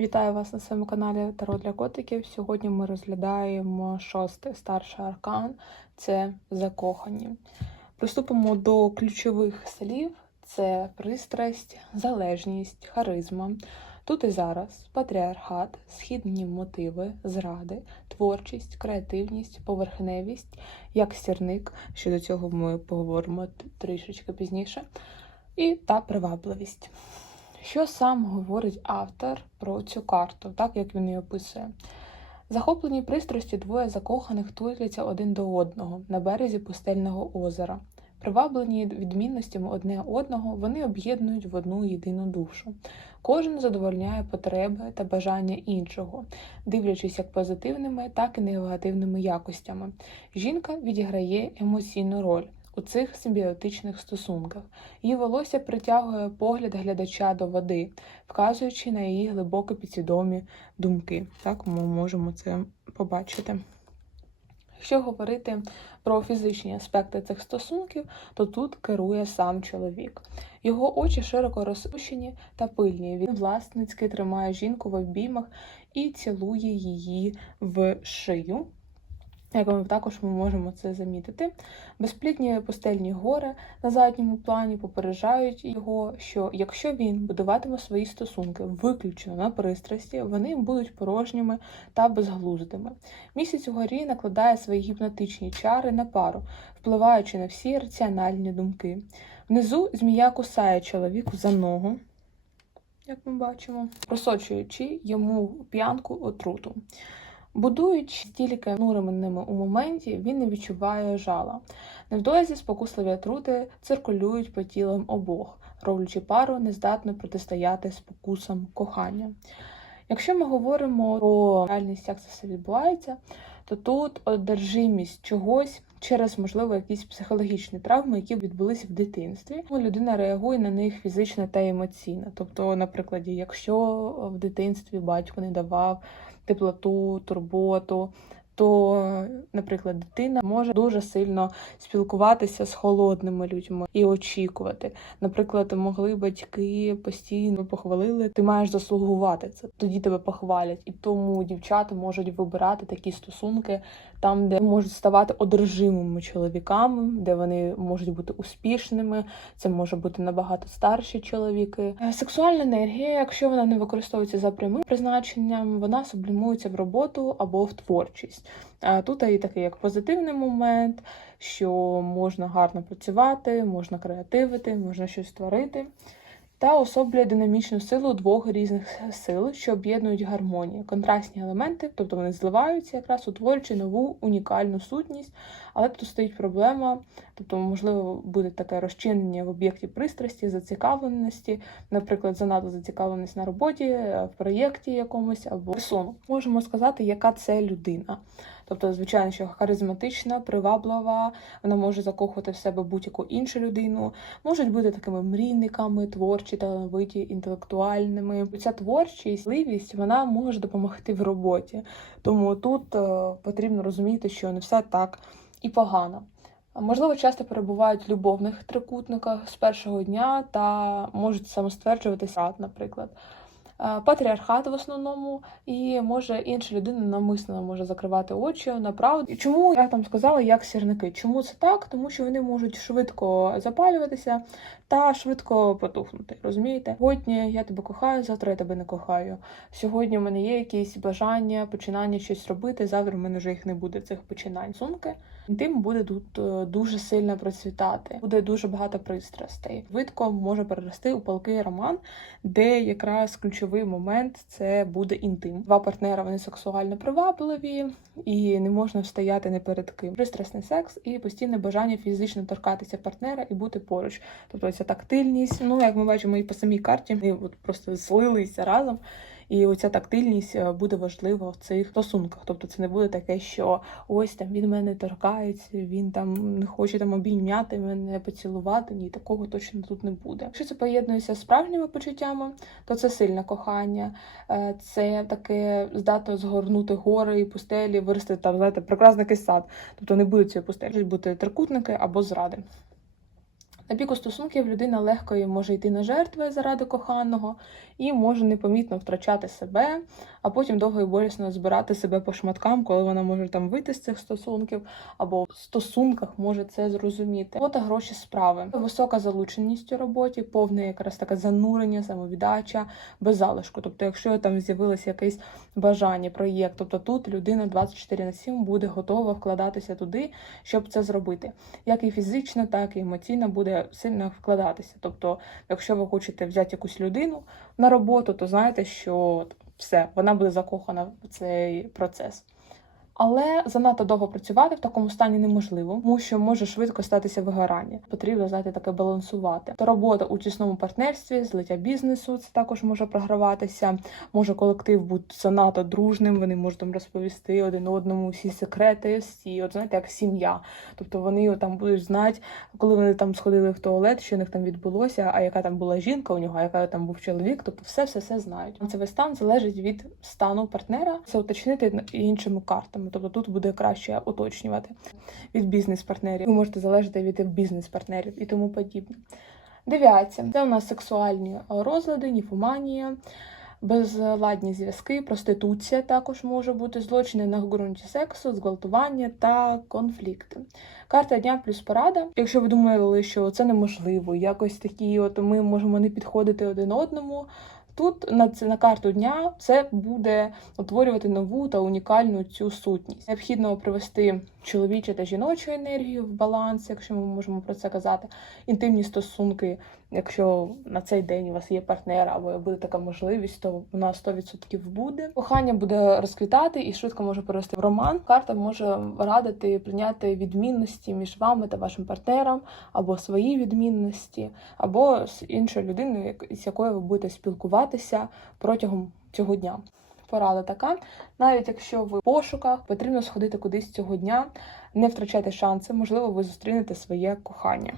Вітаю вас на своєму каналі Таро для котиків. Сьогодні ми розглядаємо шостий старший аркан це закохані. Приступимо до ключових слів: це пристрасть, залежність, харизма. Тут і зараз патріархат, східні мотиви, зради, творчість, креативність, поверхневість, як сірник. Щодо цього ми поговоримо трішечки пізніше. І та привабливість. Що сам говорить автор про цю карту, так як він її описує? Захоплені пристрасті двоє закоханих туляться один до одного на березі пустельного озера. Приваблені відмінностями одне одного, вони об'єднують в одну єдину душу. Кожен задовольняє потреби та бажання іншого, дивлячись як позитивними, так і негативними якостями. Жінка відіграє емоційну роль у цих симбіотичних стосунках. Її волосся притягує погляд глядача до води, вказуючи на її глибоко підсвідомі думки. Так ми можемо це побачити. Якщо говорити про фізичні аспекти цих стосунків, то тут керує сам чоловік. Його очі широко розпущені та пильні. Він власницьки тримає жінку в обіймах і цілує її в шию. Як ми також ми можемо це замітити. Безплідні пустельні гори на задньому плані попереджають його, що якщо він будуватиме свої стосунки виключно на пристрасті, вони будуть порожніми та безглуздими. Місяць угорі накладає свої гіпнотичні чари на пару, впливаючи на всі раціональні думки. Внизу змія кусає чоловіку за ногу, як ми бачимо, просочуючи йому п'янку отруту. Будуючи стільки нуременними у моменті, він не відчуває жала. Невдовзі спокусливі отрути циркулюють по тілам обох, роблячи пару нездатно протистояти спокусам кохання. Якщо ми говоримо про реальність, як це все відбувається, то тут одержимість чогось через, можливо, якісь психологічні травми, які відбулися в дитинстві. Людина реагує на них фізично та емоційно. Тобто, наприклад, якщо в дитинстві батько не давав теплоту, турботу, то, наприклад, дитина може дуже сильно спілкуватися з холодними людьми і очікувати. Наприклад, могли батьки постійно похвалили, ти маєш заслугувати це. Тоді тебе похвалять. І тому дівчата можуть вибирати такі стосунки там, де можуть ставати одержимими чоловіками, де вони можуть бути успішними. Це може бути набагато старші чоловіки. Сексуальна енергія, якщо вона не використовується за прямим призначенням, вона сублімується в роботу або в творчість. А Тут і такий як позитивний момент, що можна гарно працювати, можна креативити, можна щось створити. Та особлює динамічну силу двох різних сил, що об'єднують гармонію, контрастні елементи, тобто вони зливаються, якраз утворюючи нову унікальну сутність. Але тут стоїть проблема, тобто, можливо, буде таке розчинення в об'єкті пристрасті, зацікавленості, наприклад, занадто зацікавленість на роботі, е, в проєкті якомусь або персону. Можемо сказати, яка це людина. Тобто, звичайно, що харизматична, приваблива, вона може закохувати в себе будь-яку іншу людину, можуть бути такими мрійниками, творчі, талановиті, інтелектуальними. Ця творчість, ливість, вона може допомогти в роботі. Тому тут е, потрібно розуміти, що не все так і погано. Можливо, часто перебувають в любовних трикутниках з першого дня та можуть самостверджуватися, наприклад. Е, Патріархат в основному, і може інша людина намисно може закривати очі на правду. Чому я там сказала, як сірники? Чому це так? Тому що вони можуть швидко запалюватися та швидко потухнути. Розумієте? Сьогодні я тебе кохаю, завтра я тебе не кохаю. Сьогодні в мене є якісь бажання, починання щось робити. Завтра в мене вже їх не буде цих починань. Сумки. Інтим буде тут е, дуже сильно процвітати, буде дуже багато пристрастей. Швидко може перерости у палкий роман, де якраз ключовий момент це буде інтим. Два партнера вони сексуально привабливі і не можна стояти не перед ким. Пристрасний секс і постійне бажання фізично торкатися партнера і бути поруч. Тобто ця тактильність. Ну як ми бачимо, і по самій карті вони от просто злилися разом. І оця тактильність е, буде важлива в цих стосунках. Тобто це не буде таке, що ось там він мене торкається, він там не хоче там обійняти мене, поцілувати. Ні, такого точно тут не буде. Якщо це поєднується з справжніми почуттями, то це сильне кохання, е, це таке здатно згорнути гори і пустелі, вирости там, знаєте, прекрасний сад. Тобто не будуть ці пустелі, можуть бути трикутники або зради. На піку стосунків людина легко може йти на жертви заради коханого, і може непомітно втрачати себе, а потім довго і болісно збирати себе по шматкам, коли вона може там вийти з цих стосунків, або в стосунках може це зрозуміти. Робота, гроші, справи, висока залученість у роботі, повне якраз таке занурення, самовіддача, без залишку. Тобто, якщо там з'явилося якесь бажання, проєкт, тобто тут людина 24 на 7 буде готова вкладатися туди, щоб це зробити. Як і фізично, так і емоційно буде сильно вкладатися. Тобто, якщо ви хочете взяти якусь людину на роботу, то знаєте, що все, вона буде закохана в цей процес. Але занадто довго працювати в такому стані неможливо, тому що може швидко статися вигорання. Потрібно знаєте, таке балансувати. То робота у тісному партнерстві, злиття бізнесу це також може програватися. Може колектив бути занадто дружним. Вони можуть там розповісти один одному всі секрети, всі, от знаєте, як сім'я. Тобто вони там будуть знати, коли вони там сходили в туалет, що у них там відбулося, а яка там була жінка у нього, а яка там був чоловік. Тобто, все все все знають. Це весь стан залежить від стану партнера. Це уточнити іншими картами. Тобто тут буде краще уточнювати від бізнес-партнерів. Ви можете залежати від бізнес-партнерів і тому подібне. Дев'яться. Це у нас сексуальні розлади, ніфоманія, безладні зв'язки, проституція також може бути, злочини на ґрунті сексу, зґвалтування та конфлікти. Карта дня плюс порада. Якщо ви думали, що це неможливо, якось такі, от ми можемо не підходити один одному. Тут на на карту дня це буде утворювати нову та унікальну цю сутність. Необхідно привести чоловічу та жіночу енергію в баланс, якщо ми можемо про це казати. Інтимні стосунки, якщо на цей день у вас є партнер або буде така можливість, то вона 100% буде. Кохання буде розквітати і швидко може перерости в роман. Карта може радити прийняти відмінності між вами та вашим партнером, або свої відмінності, або з іншою людиною, з якою ви будете спілкуватися протягом цього дня. Порада така, навіть якщо ви в пошуках, потрібно сходити кудись цього дня, не втрачайте шанси, можливо, ви зустрінете своє кохання.